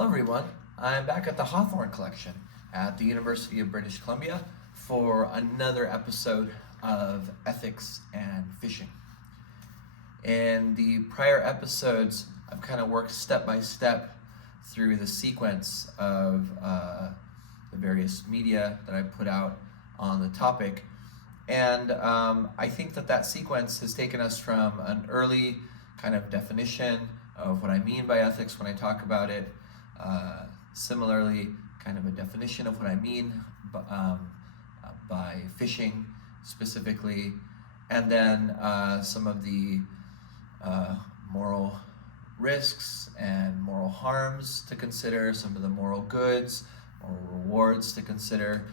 Hello everyone, I'm back at the Hawthorne Collection at the University of British Columbia for another episode of Ethics and Fishing. In the prior episodes, I've kind of worked step by step through the sequence of the various media that I put out on the topic, and I think that sequence has taken us from an early kind of definition of what I mean by ethics when I talk about it. Similarly, kind of a definition of what I mean by fishing specifically, and then some of the moral risks and moral harms to consider, some of the moral goods, moral rewards to consider.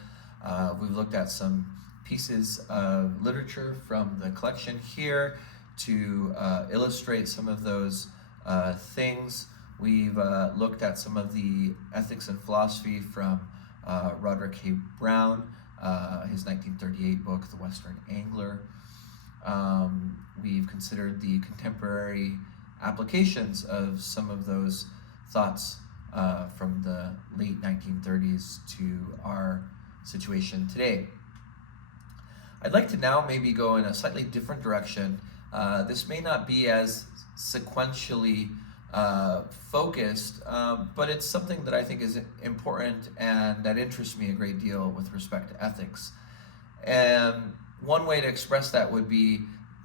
We've looked at some pieces of literature from the collection here to illustrate some of those things. We've looked at some of the ethics and philosophy from Roderick Hay Brown, his 1938 book, The Western Angler. We've considered the contemporary applications of some of those thoughts from the late 1930s to our situation today. I'd like to now maybe go in a slightly different direction. This may not be as sequentially focused, but it's something that I think is important and that interests me a great deal with respect to ethics. And one way to express that would be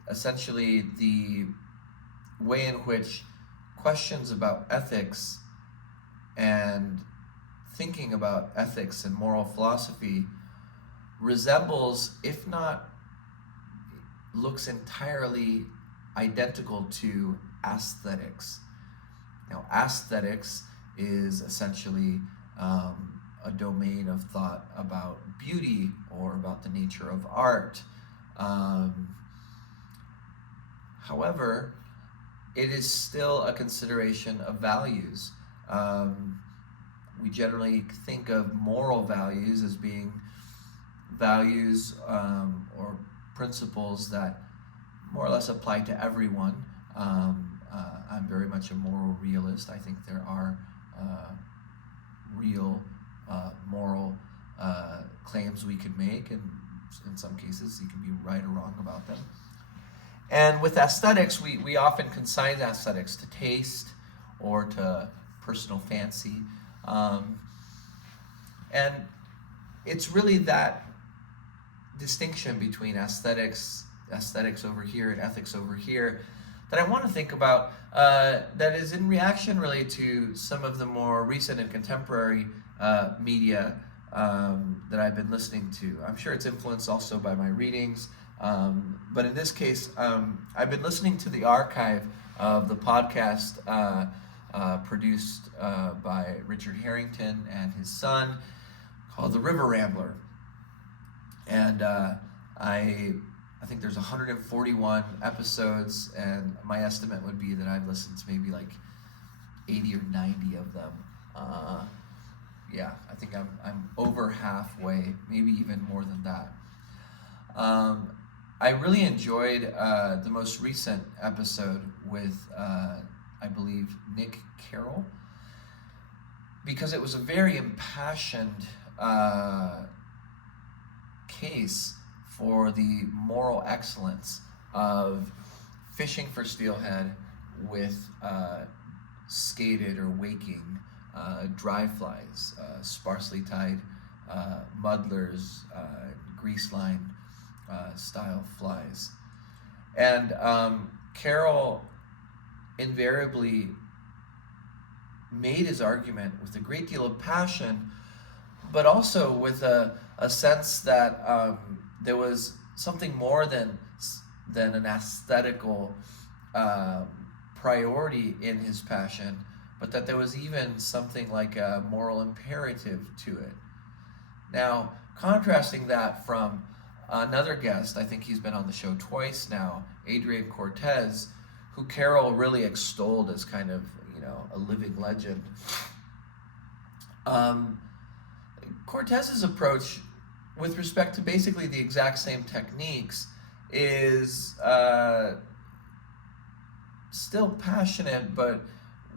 essentially the way in which questions about ethics and thinking about ethics and moral philosophy resembles, if not looks entirely identical to aesthetics. Now, aesthetics is essentially a domain of thought about beauty or about the nature of art. However, it is still a consideration of values. We generally think of moral values as being values or principles that more or less apply to everyone. I'm very much a moral realist. I think there are real moral claims we can make, and in some cases you can be right or wrong about them. And with aesthetics, we often consign aesthetics to taste or to personal fancy. And it's really that distinction between aesthetics over here and ethics over here that I want to think about, that is in reaction really to some of the more recent and contemporary media that I've been listening to. I'm sure it's influenced also by my readings, but in this case, I've been listening to the archive of the podcast produced by Richard Harrington and his son called the River Rambler. And I think there's 141 episodes, and my estimate would be that I've listened to maybe like 80 or 90 of them. I think I'm over halfway, maybe even more than that. I really enjoyed the most recent episode with, I believe, Nick Carroll, because it was a very impassioned case for the moral excellence of fishing for steelhead with skated or waking dry flies, sparsely tied muddlers, grease line style flies. And Carol invariably made his argument with a great deal of passion, but also with a sense that there was something more than an aesthetical priority in his passion, but that there was even something like a moral imperative to it. Now, contrasting that from another guest, I think he's been on the show twice now, Adrian Cortes, who Carol really extolled as kind of, a living legend. Cortes's approach with respect to basically the exact same techniques is still passionate, but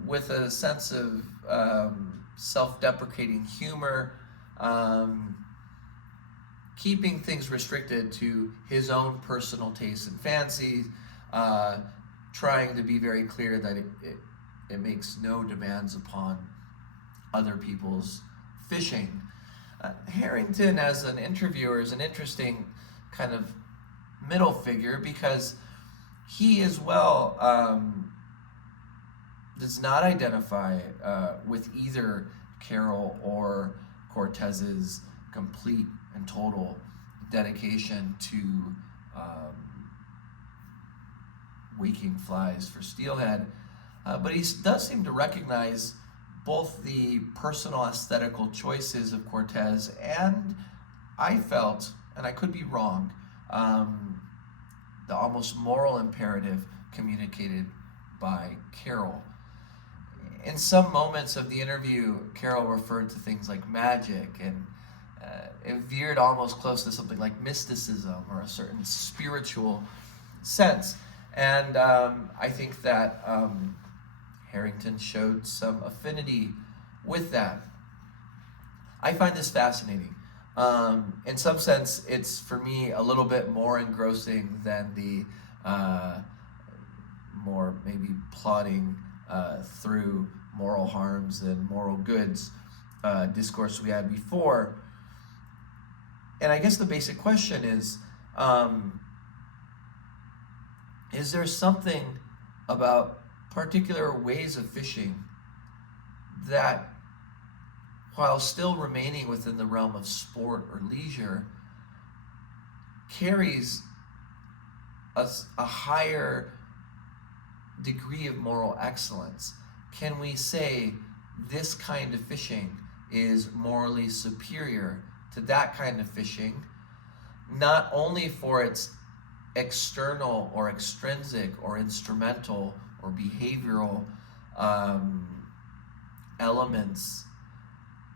with a sense of self-deprecating humor, keeping things restricted to his own personal tastes and fancies, trying to be very clear that it makes no demands upon other people's fishing. Harrington, as an interviewer, is an interesting kind of middle figure, because he as well does not identify with either Karol or Cortes's complete and total dedication to waking flies for steelhead, but he does seem to recognize both the personal aesthetical choices of Cortes and, I felt, and I could be wrong, the almost moral imperative communicated by Karol. In some moments of the interview, Karol referred to things like magic, and it veered almost close to something like mysticism or a certain spiritual sense. And I think that Harrington showed some affinity with that. I find this fascinating. In some sense, it's for me a little bit more engrossing than the more maybe plodding through moral harms and moral goods discourse we had before. And I guess the basic question is there something about particular ways of fishing that, while still remaining within the realm of sport or leisure, carries a higher degree of moral excellence? Can we say this kind of fishing is morally superior to that kind of fishing, not only for its external or extrinsic or instrumental or behavioral elements,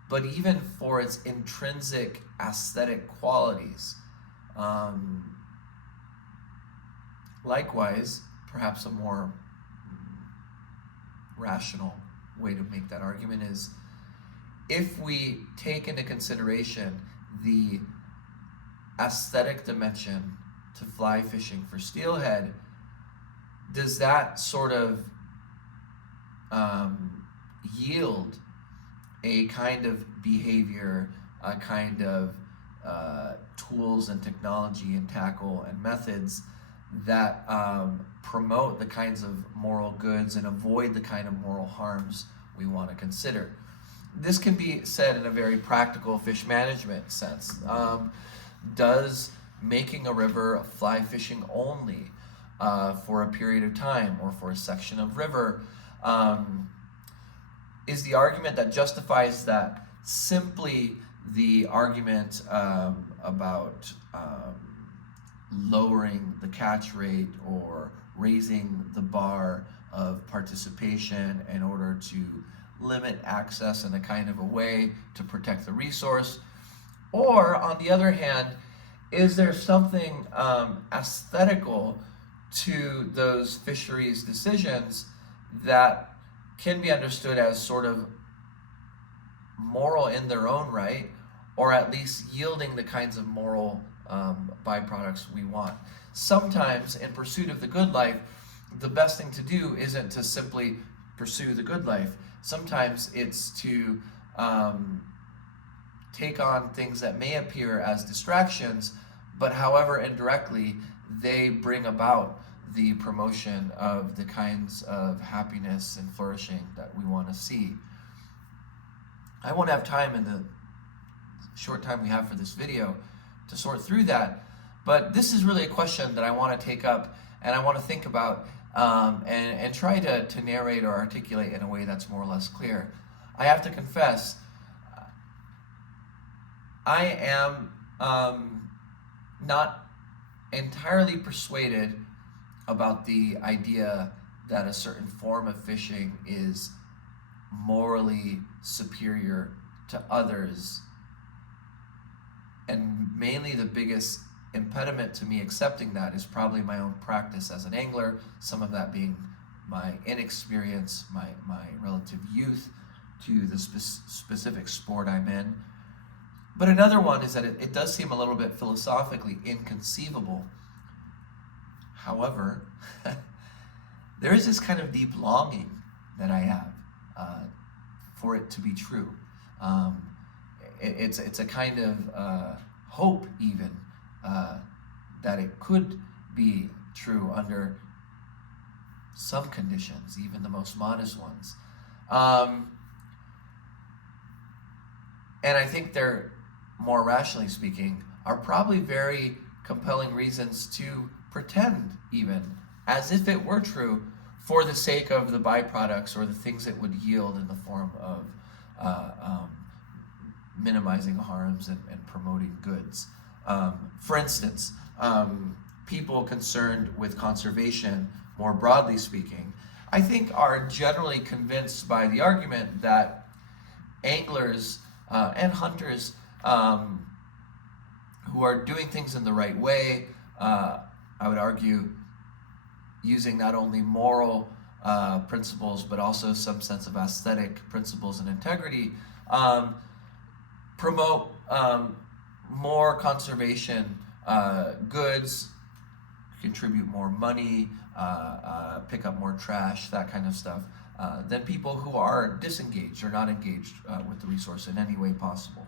but even for its intrinsic aesthetic qualities? Likewise, perhaps a more rational way to make that argument is, if we take into consideration the aesthetic dimension to fly fishing for steelhead, does that sort of yield a kind of behavior, a kind of tools and technology and tackle and methods that promote the kinds of moral goods and avoid the kind of moral harms we want to consider? This can be said in a very practical fish management sense. Does making a river fly fishing only for a period of time or for a section of river, is the argument that justifies that simply the argument about lowering the catch rate or raising the bar of participation in order to limit access in a kind of a way to protect the resource? Or, on the other hand, is there something aesthetical to those fisheries decisions that can be understood as sort of moral in their own right, or at least yielding the kinds of moral byproducts we want? Sometimes, in pursuit of the good life, the best thing to do isn't to simply pursue the good life. Sometimes it's to take on things that may appear as distractions, but however indirectly they bring about the promotion of the kinds of happiness and flourishing that we want to see. I won't have time in the short time we have for this video to sort through that, but this is really a question that I want to take up and I want to think about and try to narrate or articulate in a way that's more or less clear. I have to confess, I am not entirely persuaded about the idea that a certain form of fishing is morally superior to others. And mainly the biggest impediment to me accepting that is probably my own practice as an angler, some of that being my inexperience, my relative youth to the specific sport I'm in. But another one is that it does seem a little bit philosophically inconceivable. However, there is this kind of deep longing that I have for it to be true. It's a kind of hope even that it could be true under some conditions, even the most modest ones. And I think they're, more rationally speaking, are probably very compelling reasons to pretend even as if it were true for the sake of the byproducts or the things it would yield in the form of minimizing harms and promoting goods. For instance, people concerned with conservation, more broadly speaking, I think are generally convinced by the argument that anglers and hunters who are doing things in the right way, I would argue, using not only moral principles but also some sense of aesthetic principles and integrity, promote more conservation goods, contribute more money, pick up more trash, that kind of stuff, than people who are disengaged or not engaged with the resource in any way possible.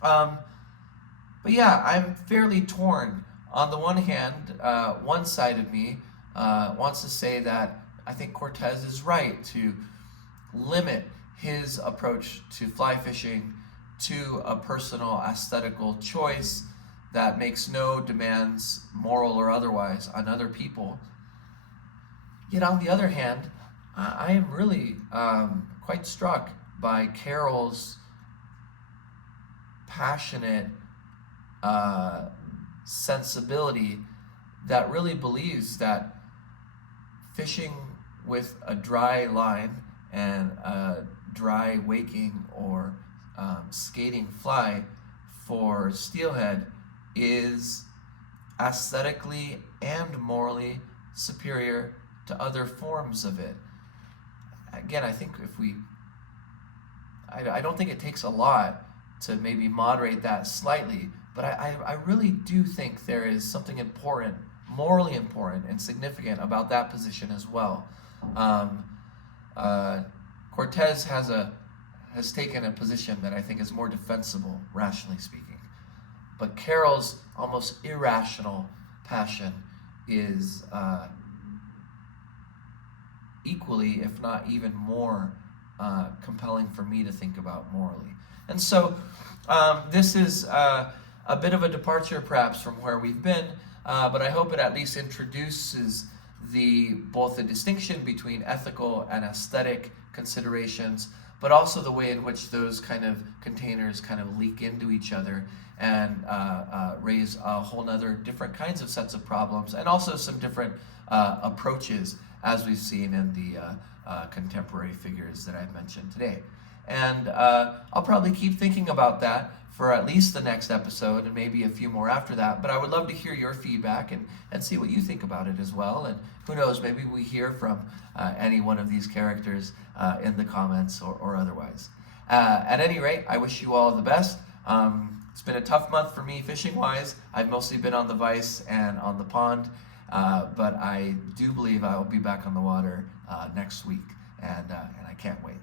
But yeah, I'm fairly torn. On the one hand, one side of me wants to say that I think Cortes is right to limit his approach to fly fishing to a personal aesthetical choice that makes no demands, moral or otherwise, on other people. Yet on the other hand, I am really quite struck by Karol's passionate sensibility that really believes that fishing with a dry line and a dry waking or skating fly for steelhead is aesthetically and morally superior to other forms of it. Again, I think I don't think it takes a lot to maybe moderate that slightly, but I really do think there is something important, morally important and significant about that position as well. Cortes has taken a position that I think is more defensible, rationally speaking. But Karol's almost irrational passion is equally, if not even more, compelling for me to think about morally. And so this is a bit of a departure perhaps from where we've been, but I hope it at least introduces both the distinction between ethical and aesthetic considerations, but also the way in which those kind of containers kind of leak into each other and raise a whole nother different kinds of sets of problems, and also some different approaches as we've seen in the contemporary figures that I've mentioned today. And I'll probably keep thinking about that for at least the next episode and maybe a few more after that, but I would love to hear your feedback and see what you think about it as well. And who knows, maybe we hear from any one of these characters in the comments or otherwise. At any rate, I wish you all the best. It's been a tough month for me fishing-wise. I've mostly been on the Vice and on the pond, but I do believe I will be back on the water next week, and I can't wait.